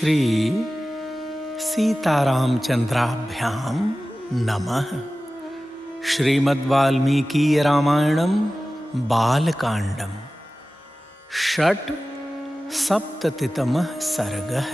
श्री सीतारामचंद्राभ्याम नमः। श्रीमद्वाल्मीकि रामायणं बालकांडं षट् सप्ततितमः सर्गः।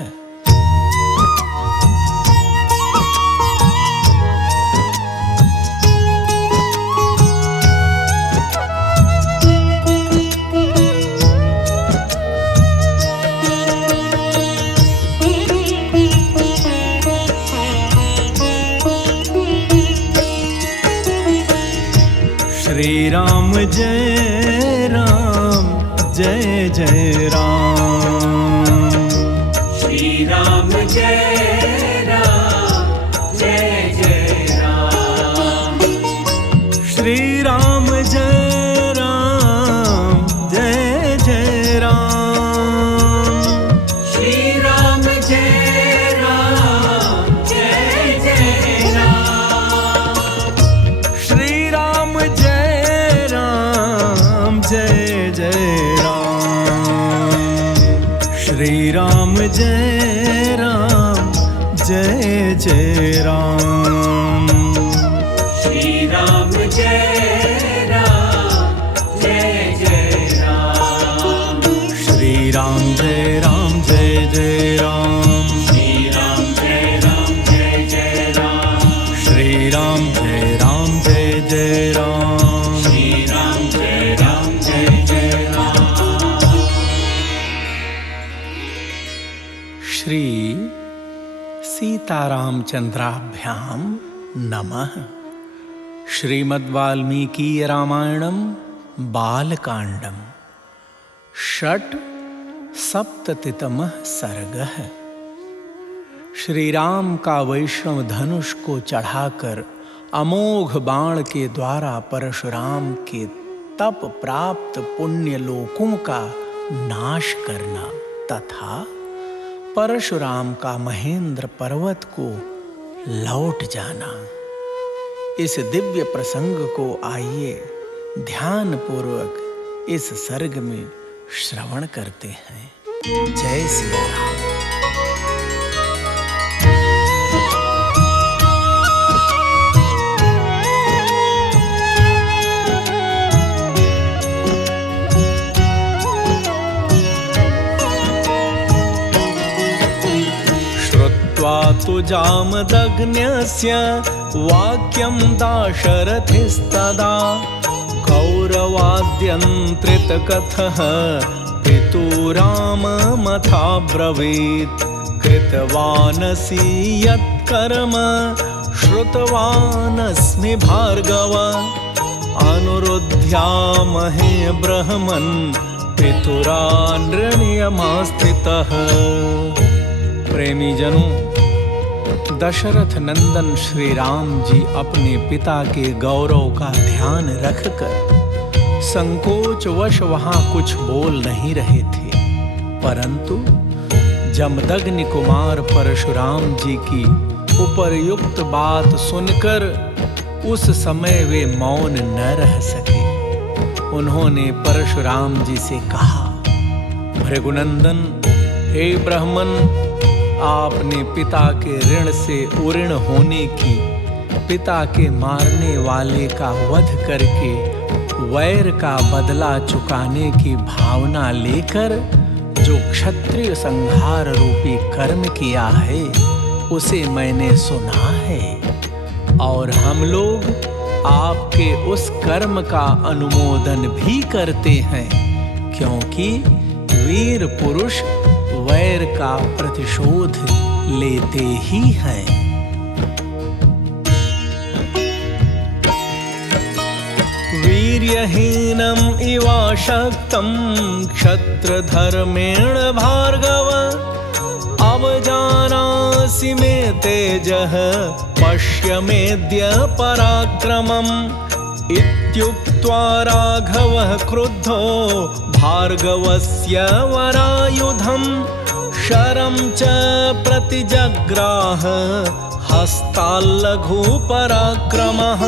श्री राम जय राम जय जय राम। श्री राम जय राम जय जय राम। श्री राम जय राम जय जय राम। श्री राम जय राम जय जय राम। श्री राम जय राम जय जय राम। श्री राम जय राम जय जय राम। श्री राम जय राम जय जय राम। श्री राम जय राम जय जय राम। श्री राम जय राम जय जय राम। श्री राम जय राम जय जय राम। श्री राम जय राम जय जय राम। श्री सीतारामचंद्राभ्याम नमः। श्रीमद्वाल्मीकि रामायणं बालकांडं षट् सप्ततितमः सर्गः। श्री राम का वैष्णव धनुष को चढ़ाकर अमोघ बाण के द्वारा परशुराम के तप प्राप्त पुण्य लोकों का नाश करना तथा परशुराम का महेंद्र पर्वत को लौट जाना, इस दिव्य प्रसंग को आइए ध्यान पूर्वक इस सर्ग में श्रवण करते हैं। जय सिया राम। तु जामदग्न्यस्य वाक्यं दाशरथिस्तदा गौरवाद्यन्त्रितकथः पितुराममथाब्रवीत् कृतवानसि यत्कर्म श्रुतवानस्मि भार्गव अनुरुध्यामहे ब्रह्मन् पितुरान्यमास्थितः। प्रेमी जनों, दशरथ नंदन श्री राम जी अपने पिता के गौरव का ध्यान रखकर संकोचवश वहां कुछ बोल नहीं रहे थे, परंतु जमदग्नि कुमार परशुराम जी की उपर्युक्त बात सुनकर उस समय वे मौन न रह सके। उन्होंने परशुराम जी से कहा, भृगुनंदन, हे ब्राह्मण, आपने पिता के ऋण से उऋण होने की, पिता के मारने वाले का वध करके वैर का बदला चुकाने की भावना लेकर जो क्षत्रिय संहार रूपी कर्म किया है उसे मैंने सुना है, और हम लोग आपके उस कर्म का अनुमोदन भी करते हैं, क्योंकि वीर पुरुष वैर का प्रतिशोध लेते ही हैं। वीर्यहीनम् इवाशक्तं क्षत्रधर्मेण भार्गव अवजानासि मे तेजः पश्य मेद्य पराक्रमम् इत्युक्त्वा राघवः क्रुद्धो भार्गवस्य वरायुधम् शरं च प्रतिजग्राह हस्ताल्लघु पराक्रमः।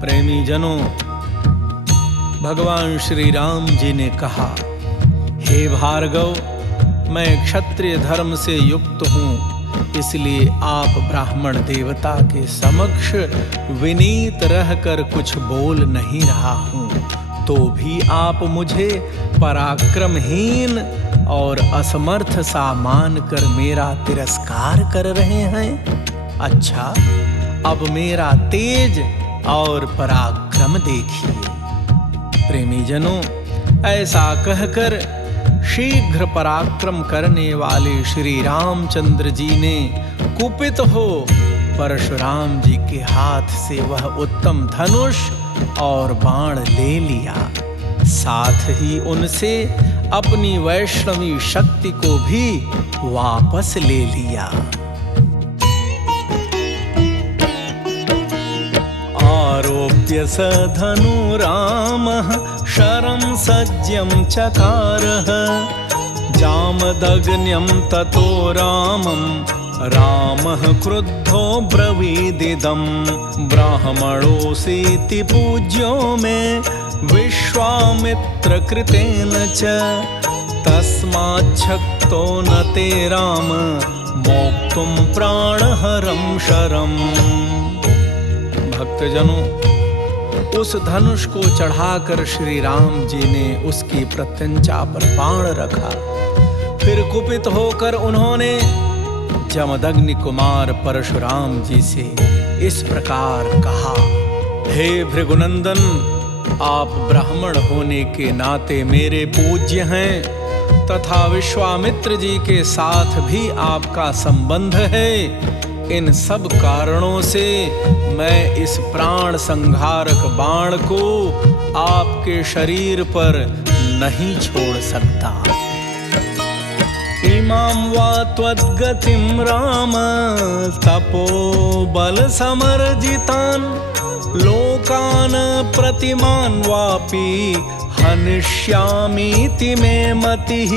प्रेमी जनों, भगवान श्री राम जी ने कहा, हे भार्गव, मैं क्षत्रिय धर्म से युक्त हूँ, इसलिए आप ब्राह्मण देवता के समक्ष विनीत रहकर कुछ बोल नहीं रहा हूँ, तो भी आप मुझे पराक्रमहीन और असमर्थ सा मानकर मेरा तिरस्कार कर रहे हैं। अच्छा, अब मेरा तेज और पराक्रम देखिए। प्रेमीजनों, ऐसा कहकर शीघ्र पराक्रम करने वाले श्री रामचंद्र जी ने कुपित हो परशुराम जी के हाथ से वह उत्तम धनुष और बाण ले लिया। साथ ही उनसे अपनी वैष्णवी शक्ति को भी वापस ले लिया। आरोप्य स धनु रामः शरं सज्यं चकारः जामदग्न्यं ततो रामं रामः क्रुद्धो ब्रवीदिदं ब्राह्मणोऽसीति पूज्यो मे विश्वामित्र कृतेन च तस्माच्छक्तो न ते राम मोक्तुं प्राणहरं शरम्। भक्तजनों, उस धनुष को चढ़ाकर श्री राम जी ने उसकी प्रत्यंचा पर बाण रखा। फिर कुपित होकर उन्होंने जमदग्नि कुमार परशुराम जी से इस प्रकार कहा, हे भृगुनंदन, आप ब्राह्मण होने के नाते मेरे पूज्य हैं तथा विश्वामित्र जी के साथ भी आपका संबंध है। इन सब कारणों से मैं इस प्राण संहारक बाण को आपके शरीर पर नहीं छोड़ सकता। इमां वा त्वद्गतिं राम तपो बल समर्जितान् लोकान् प्रतिमान् वापि हनिष्यामीति मे मतिः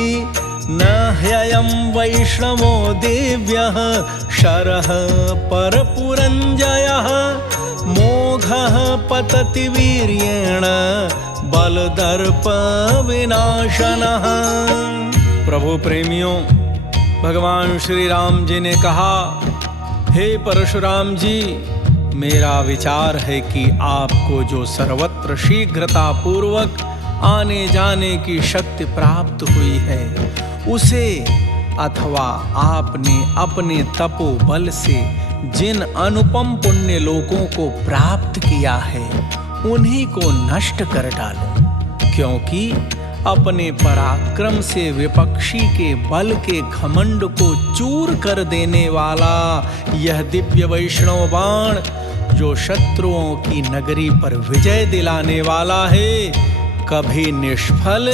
न ह्ययं वैष्णवो दिव्यः शरः परपुरञ्जयः मोघः पतति वीर्येण बलदर्प विनाशनः। प्रभु प्रेमियों, भगवान श्री राम जी ने कहा, हे परशुराम जी, मेरा विचार है कि आपको जो सर्वत्र शीघ्रता पूर्वक आने जाने की शक्ति प्राप्त हुई है, उसे अथवा आपने अपने तपोबल से जिन अनुपम पुण्य लोकों को प्राप्त किया है, उन्हीं को नष्ट कर डालो, क्योंकि अपने पराक्रम से विपक्षी के बल के घमंड को चूर कर देने वाला यह दिव्य वैष्णव बाण जो शत्रुओं की नगरी पर विजय दिलाने वाला है, कभी निष्फल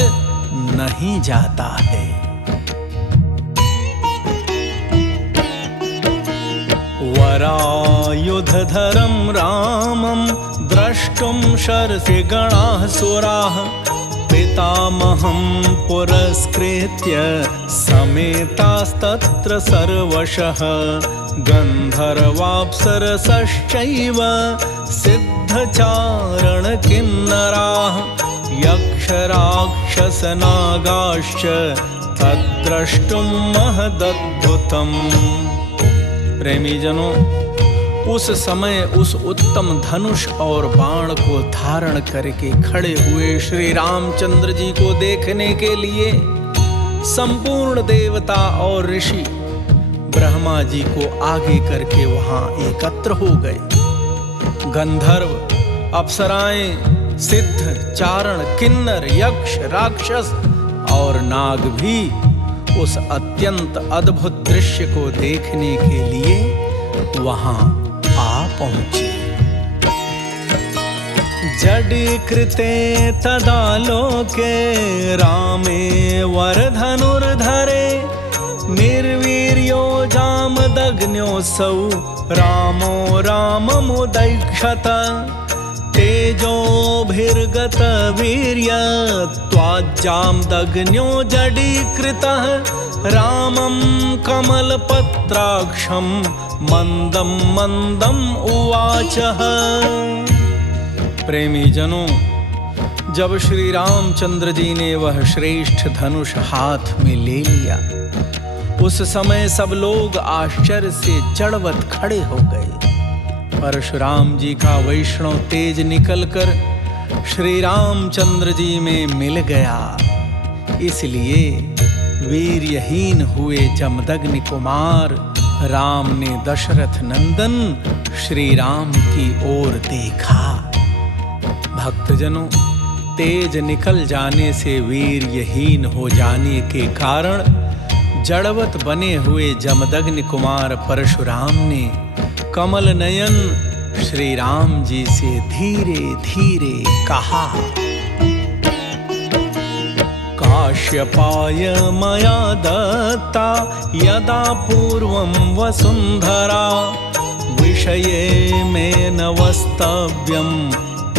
नहीं जाता है। वरायुधधरं रामं द्रष्टुं शरसि गणाः सुराः पितामहं पुरस्कृत्य समेतास्तत्र सर्वशः गन्धर्वाप्सरसश्चैव सिद्धचारणकिन्नराः यक्षराक्षसनागाश्च तद्द्रष्टुं महदद्भुतम्। प्रेमीजनों, उस समय उस उत्तम धनुष और बाण को धारण करके खड़े हुए श्री रामचंद्र जी को देखने के लिए संपूर्ण देवता और ऋषि ब्रह्मा जी को आगे करके वहां एकत्र हो गए। गंधर्व, अप्सराएं, सिद्ध, चारण, किन्नर, यक्ष, राक्षस और नाग भी उस अत्यंत अद्भुत दृश्य को देखने के लिए वहां आ पहुंचे। जडीकृते तदा लोके रामे वरधनुर्धरे निर्वीर्यो जामदग्न्योऽसौ रामो राममुदैक्षत तेजोभिर्गत वीर्यत्वाज्जामदग्न्यो जडीकृतः रामं कमलपत्राक्षं मंदं मंदं उवाचः। प्रेमी जनों, जब श्री रामचंद्र जी ने वह श्रेष्ठ धनुष हाथ में ले लिया उस समय सब लोग आश्चर्य से जड़वत खड़े हो गए। परशुराम जी का वैष्णव तेज निकलकर श्री रामचंद्र जी में मिल गया। इसलिए वीर्यहीन हुए जमदग्नि कुमार राम ने दशरथ नंदन श्री राम की ओर देखा। भक्तजनों, तेज निकल जाने से वीर्यहीन हो जाने के कारण जड़वत बने हुए जमदग्नि कुमार परशुराम ने कमल नयन श्री राम जी से धीरे धीरे कहा, काश्यपाय मया दत्ता यदा पूर्वं वसुंधरा विषये में न वस्तव्यम्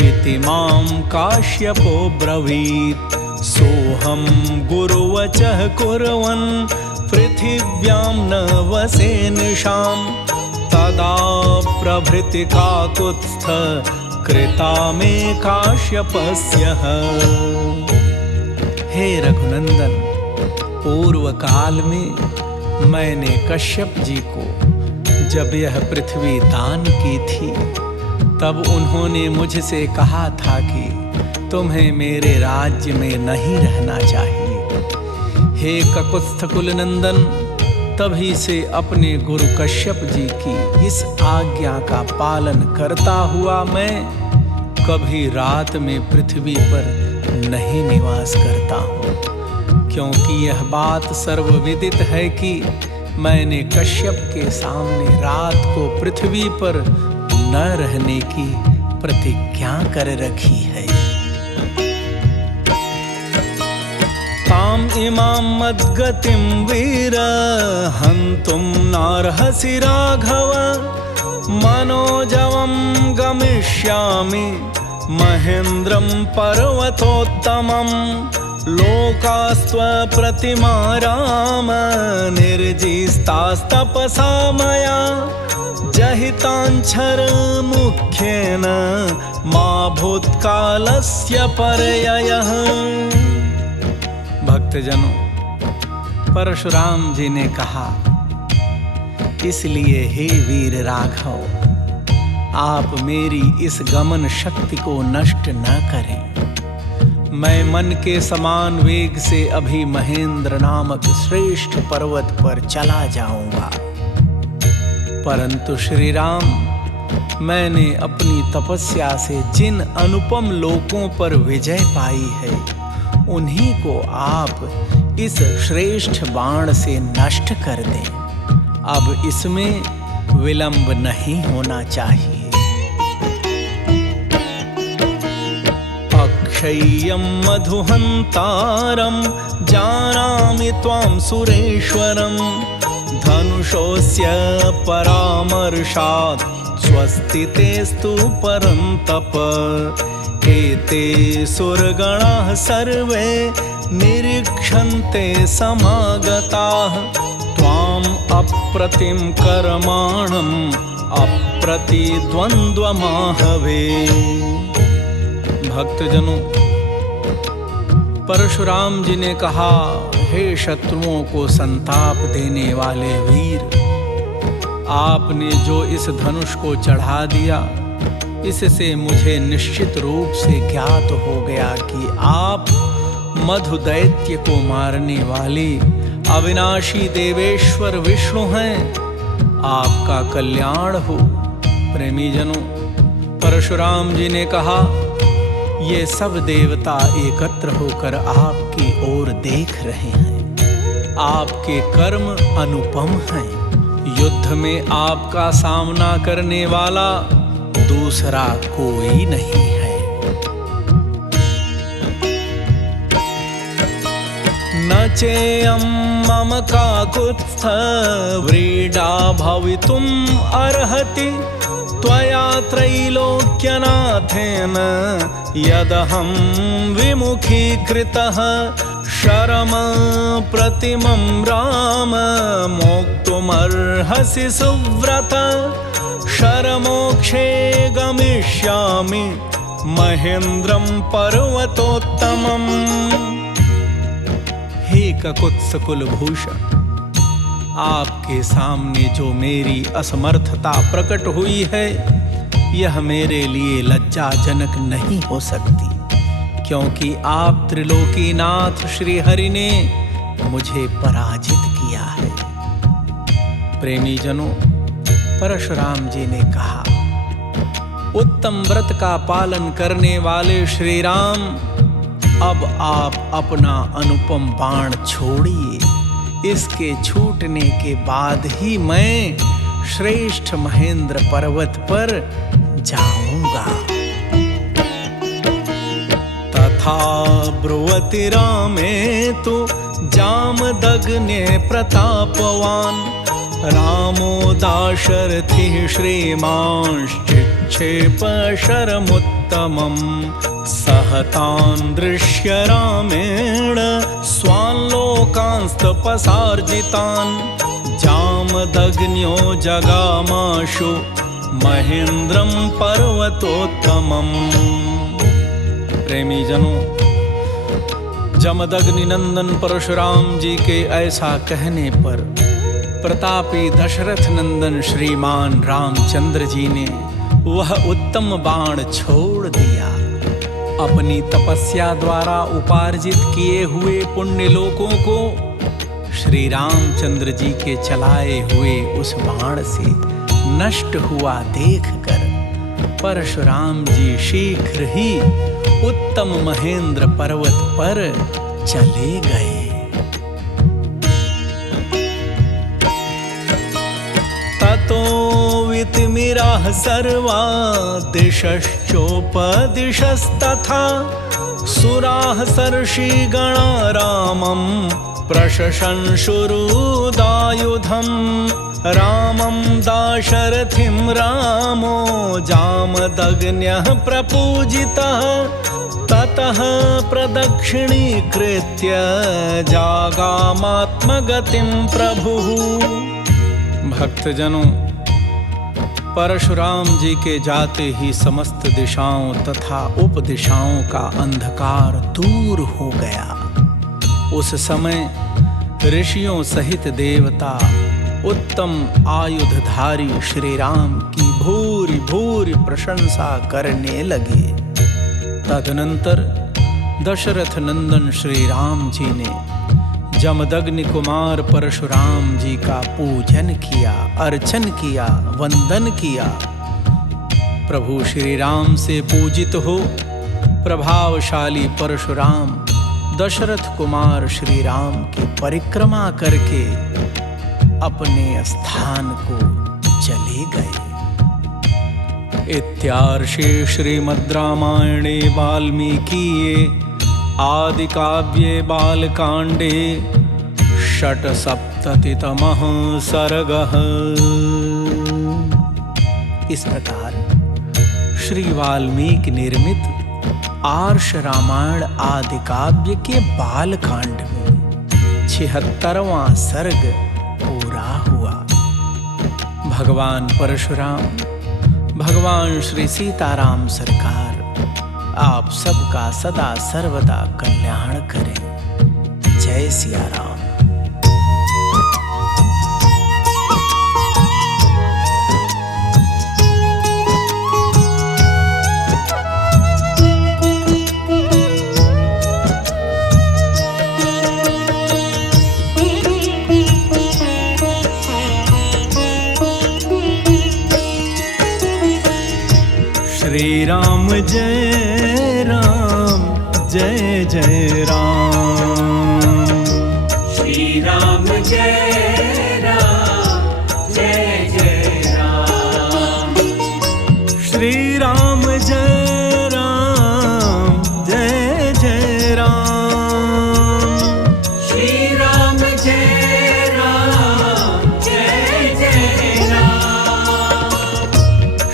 इति मां काश्यपो ब्रवीत्। सोऽहं गुरुवचः कुर्वन् पृथिव्यां न वसेन्निशां तदा प्रभृति काकुत्स्थ कृता मे काश्यपस्यः। हे रघुनंदन, पूर्व काल में मैंने कश्यप जी को जब यह पृथ्वी दान की थी तब उन्होंने मुझसे कहा था कि तुम्हें मेरे राज्य में नहीं रहना चाहिए। हे ककुत्स्थ कुल नंदन, तभी से अपने गुरु कश्यप जी की इस आज्ञा का पालन करता हुआ मैं कभी रात में पृथ्वी पर नहीं निवास करता हूँ, क्योंकि यह बात सर्वविदित है कि मैंने कश्यप के सामने रात को पृथ्वी पर न रहने की प्रतिज्ञा कर रखी है। ताम इमां मद्गतिं वीर हन्तुं नार्हसि राघव मनोजवं गमिष्यामि महेन्द्रं पर्वतोत्तमं लोकास्त्वप्रतिमा राम निर्जितास्तपसा मया जहिताञ्छर मुख्येन मा भूतकालस्य पर्ययः। भक्तजनों, परशुराम जी ने कहा, इसलिए हे वीर राघव, आप मेरी इस गमन शक्ति को नष्ट न करें। मैं मन के समान वेग से अभी महेंद्र नामक श्रेष्ठ पर्वत पर चला जाऊंगा। परंतु श्री राम, मैंने अपनी तपस्या से जिन अनुपम लोकों पर विजय पाई है उन्हीं को आप इस श्रेष्ठ बाण से नष्ट कर दें। अब इसमें विलंब नहीं होना चाहिए। अक्षय्यं मधुहन्तारं जानामि त्वां सुरेश्वरं धनुषोऽस्य परामर्शात् स्वस्ति तेस्तु परन्तप। एते सुरगणाः सर्वे निरीक्षन्ते समागताः त्वाम् अप्रतिम कर्माणम् अप्रतिद्वन्द्वमाहवे। भक्तजनों, परशुराम जी ने कहा, हे शत्रुओं को संताप देने वाले वीर, आपने जो इस धनुष को चढ़ा दिया, इससे मुझे निश्चित रूप से ज्ञात हो गया कि आप मधु दैत्य को मारने वाले अविनाशी देवेश्वर विष्णु हैं। आपका कल्याण हो। प्रेमी जनों, परशुराम जी ने कहा, ये सब देवता एकत्र होकर आपकी ओर देख रहे हैं। आपके कर्म अनुपम हैं। युद्ध में आपका सामना करने वाला दूसरा कोई नहीं है। न चेयं मम काकुत्स्थ व्रीडा भवितुम् अर्हति त्वया त्रैलोक्यनाथेन यदहं विमुखीकृतः शरम प्रतिमं राम मोक्तुमर्हसि सुव्रत शरमोक्षे गमिष्यामि महेन्द्रं पर्वतोत्तमम्। हे ककुत्स कुलभूषण, आपके सामने जो मेरी असमर्थता प्रकट हुई है, यह मेरे लिए लज्जाजनक नहीं हो सकती, क्योंकि आप त्रिलोकीनाथ श्री हरि ने मुझे पराजित किया है। प्रेमी जनों, परशुराम जी ने कहा, उत्तम व्रत का पालन करने वाले श्री राम, अब आप अपना अनुपम बाण छोड़िए। इसके छूटने के बाद ही मैं श्रेष्ठ महेंद्र पर्वत पर जाऊंगा। तथा ब्रुवति रामे तु जामदग्ने प्रतापवान, रामो दाशरथि श्रीमांश्चिक्षेप शरमुत्तमम्, सहतान् दृश्य रामेण स्वान् लोकांस्तपसार्जितान्, जामदग्न्यो जगामाशु महेंद्रम पर्वतोत्तमम्। प्रेमी जनों, जमदग्नि नंदन परशुराम जी के ऐसा कहने पर प्रतापी दशरथ नंदन श्रीमान रामचंद्र जी ने वह उत्तम बाण छोड़ दिया। अपनी तपस्या द्वारा उपार्जित किए हुए पुण्य लोकों को श्री रामचंद्र जी के चलाए हुए उस बाण से नष्ट हुआ देखकर परशुराम जी शीघ्र ही उत्तम महेंद्र पर्वत पर चले गए। ततो वितिमिराः सर्वा दिशश्चोपदिशस्तथा, सुराः सर्षिगणा रामं प्रशशंसुरुदायुधम्, रामं दाशरथिं रामो जामदग्न्यः प्रपूजितः, ततः प्रदक्षिणीकृत्य जागामात्मगतिं प्रभुः। भक्तजनों, परशुराम जी के जाते ही समस्त दिशाओं तथा उपदिशाओं का अंधकार दूर हो गया। उस समय ऋषियों सहित देवता उत्तम आयुधधारी श्री राम की भूरि भूरि प्रशंसा करने लगे। तदनंतर दशरथ नंदन श्री राम जी ने जमदग्नि कुमार परशुराम जी का पूजन किया, अर्चन किया, वंदन किया। प्रभु श्री राम से पूजित हो प्रभावशाली परशुराम दशरथ कुमार श्री राम की परिक्रमा करके अपने स्थान को चले गए। इत्यार्षे श्रीमद् रामायणे वाल्मीकिये आदि काव्ये बालकांडे षट्सप्ततितमः सर्गः। इस प्रकार श्री वाल्मीकि निर्मित आर्ष रामायण आदि काव्य के बालकांड में 76वां सर्ग पूरा हुआ। भगवान परशुराम, भगवान श्री सीताराम सरकार आप सबका सदा सर्वदा कल्याण करें। जय सिया राम। श्री राम जय राम, जय जय राम। श्री राम जय राम, जय जय राम। श्री राम जय राम, जय जय राम। श्री राम जय राम, जय जय राम।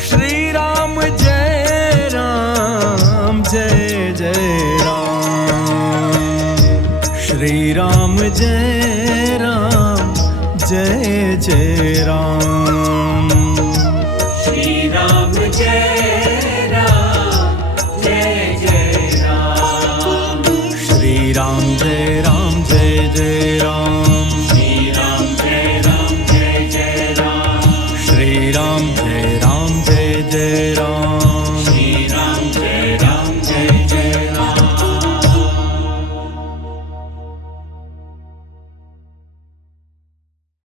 श्री राम जय राम, जय जय राम। श्री राम जय राम, जय जय राम।